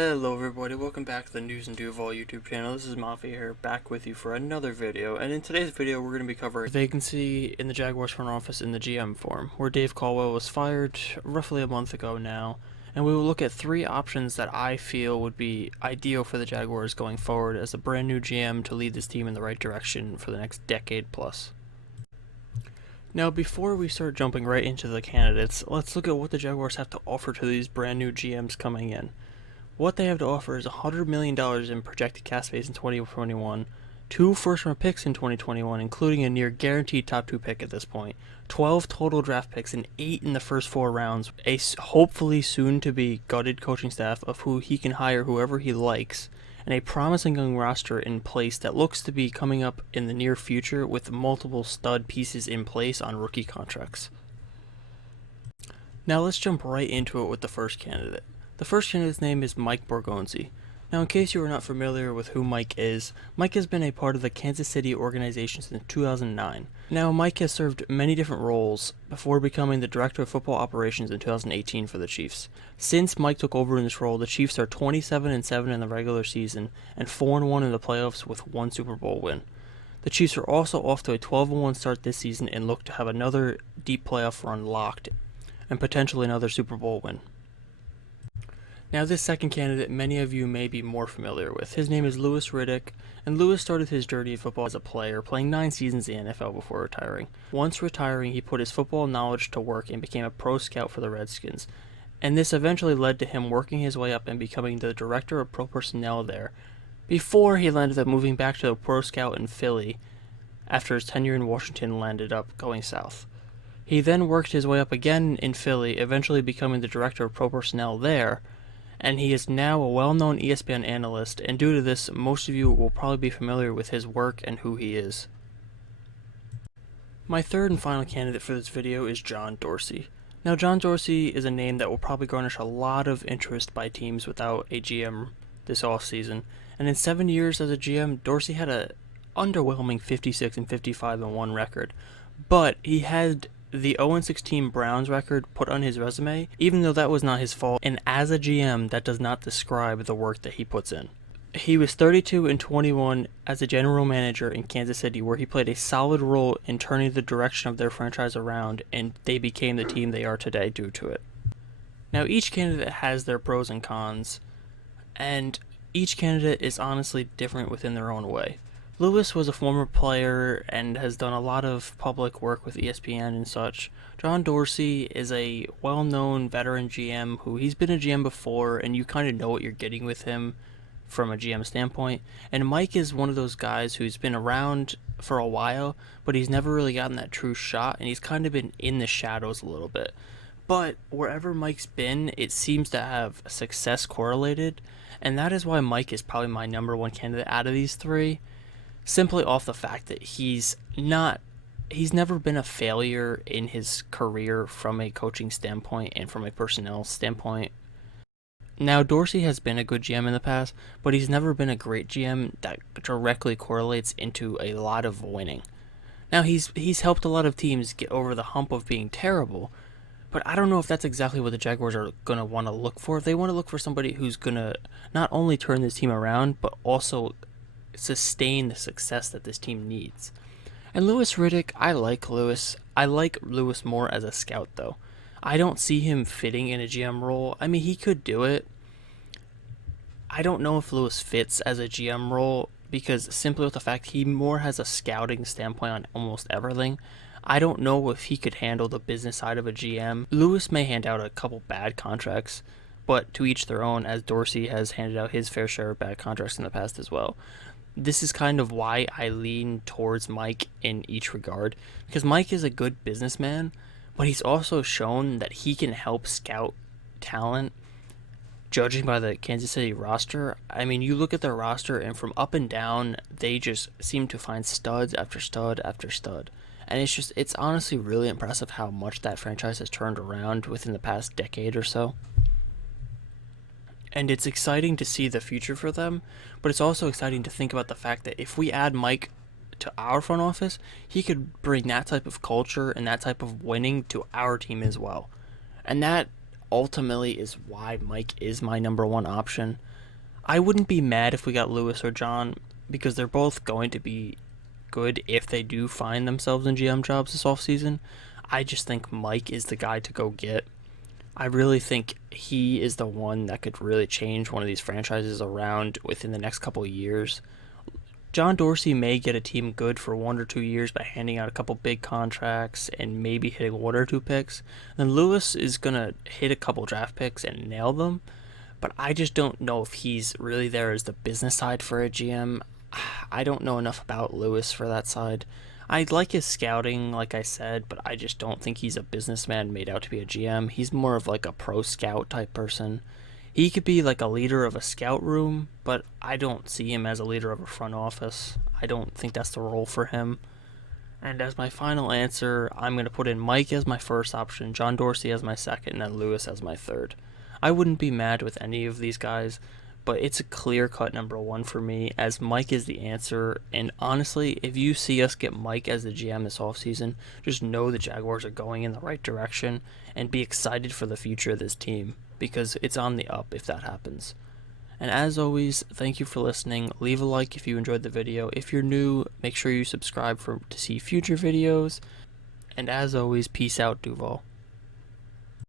Hello everybody, welcome back to the News and Duval YouTube channel. This is Mafia here, back with you for another video, and in today's video we're going to be covering a vacancy in the Jaguars front office in the GM form, where Dave Caldwell was fired roughly a month ago now, and we will look at three options that I feel would be ideal for the Jaguars going forward as a brand new GM to lead this team in the right direction for the next decade plus. Now, before we start jumping right into the candidates, let's look at what the Jaguars have to offer to these brand new GMs coming in. What they have to offer is $100 million in projected cap space in 2021, 2 first-round picks in 2021, including a near guaranteed top 2 pick at this point, 12 total draft picks, and 8 in the first 4 rounds, a hopefully soon-to-be gutted coaching staff of who he can hire whoever he likes, and a promising young roster in place that looks to be coming up in the near future with multiple stud pieces in place on rookie contracts. Now let's jump right into it with the first candidate. The first candidate's name is Mike Borgonzi. Now, in case you are not familiar with who Mike has been a part of the Kansas City organization since 2009. Now, Mike has served many different roles before becoming the Director of Football Operations in 2018 for the Chiefs. Since Mike took over in this role, the Chiefs are 27-7 in the regular season and 4-1 in the playoffs with 1 Super Bowl win. The Chiefs are also off to a 12-1 start this season and look to have another deep playoff run locked and potentially another Super Bowl win. Now, this second candidate many of you may be more familiar with. His name is Louis Riddick, and Louis started his journey in football as a player, playing 9 seasons in the NFL before retiring. Once retiring, he put his football knowledge to work and became a pro scout for the Redskins, and this eventually led to him working his way up and becoming the director of pro personnel there, before he landed up moving back to a pro scout in Philly after his tenure in Washington landed up going south. He then worked his way up again in Philly, eventually becoming the director of pro personnel there, and he is now a well-known ESPN analyst, and due to this, most of you will probably be familiar with his work and who he is. My third and final candidate for this video is John Dorsey. Now, John Dorsey is a name that will probably garnish a lot of interest by teams without a GM this offseason, and in 7 years as a GM, Dorsey had a underwhelming 56-55-1 record, but he had the 0-16 Browns record put on his resume, even though that was not his fault, and as a GM, that does not describe the work that he puts in. He was 32-21 as a general manager in Kansas City, where he played a solid role in turning the direction of their franchise around, and they became the team they are today due to it. Now, each candidate has their pros and cons, and each candidate is honestly different within their own way. Louis was a former player and has done a lot of public work with ESPN and such. John Dorsey is a well-known veteran GM who he's been a GM before, and you kind of know what you're getting with him from a GM standpoint. And Mike is one of those guys who's been around for a while, but he's never really gotten that true shot, and he's kind of been in the shadows a little bit. But wherever Mike's been, it seems to have success correlated, and that is why Mike is probably my number one candidate out of these three. Simply off the fact that he's never been a failure in his career from a coaching standpoint and from a personnel standpoint. Now, Dorsey has been a good GM in the past, but he's never been a great GM that directly correlates into a lot of winning. Now, he's helped a lot of teams get over the hump of being terrible, but I don't know if that's exactly what the Jaguars are going to want to look for. If they want to look for somebody who's going to not only turn this team around, but also sustain the success that this team needs. And Louis Riddick, I like Louis. I like Louis more as a scout, though. I don't see him fitting in a GM role. I mean, he could do it. I don't know if Louis fits as a GM role because simply with the fact he more has a scouting standpoint on almost everything. I don't know if he could handle the business side of a GM. Louis may hand out a couple bad contracts, but to each their own, as Dorsey has handed out his fair share of bad contracts in the past as well. This is kind of why I lean towards Mike in each regard, because Mike is a good businessman, but he's also shown that he can help scout talent. Judging by the Kansas City roster, I mean, you look at their roster, and from up and down, they just seem to find studs after stud after stud. And it's honestly really impressive how much that franchise has turned around within the past decade or so. And it's exciting to see the future for them, but it's also exciting to think about the fact that if we add Mike to our front office, he could bring that type of culture and that type of winning to our team as well. And that ultimately is why Mike is my number one option. I wouldn't be mad if we got Lewis or John, because they're both going to be good if they do find themselves in GM jobs this offseason. I just think Mike is the guy to go get. I really think he is the one that could really change one of these franchises around within the next couple of years. John Dorsey may get a team good for 1 or 2 years by handing out a couple big contracts and maybe hitting 1 or 2 picks. Then Lewis is going to hit a couple draft picks and nail them, but I just don't know if he's really there as the business side for a GM. I don't know enough about Lewis for that side. I like his scouting, like I said, but I just don't think he's a businessman made out to be a GM. He's more of like a pro scout type person. He could be like a leader of a scout room, but I don't see him as a leader of a front office. I don't think that's the role for him. And as my final answer, I'm going to put in Mike as my first option, John Dorsey as my second, and then Lewis as my third. I wouldn't be mad with any of these guys, but it's a clear-cut number one for me, as Mike is the answer. And honestly, if you see us get Mike as the GM this offseason, just know the Jaguars are going in the right direction, and be excited for the future of this team, because it's on the up if that happens. And as always, thank you for listening. Leave a like if you enjoyed the video. If you're new, make sure you subscribe to see future videos. And as always, peace out, Duval.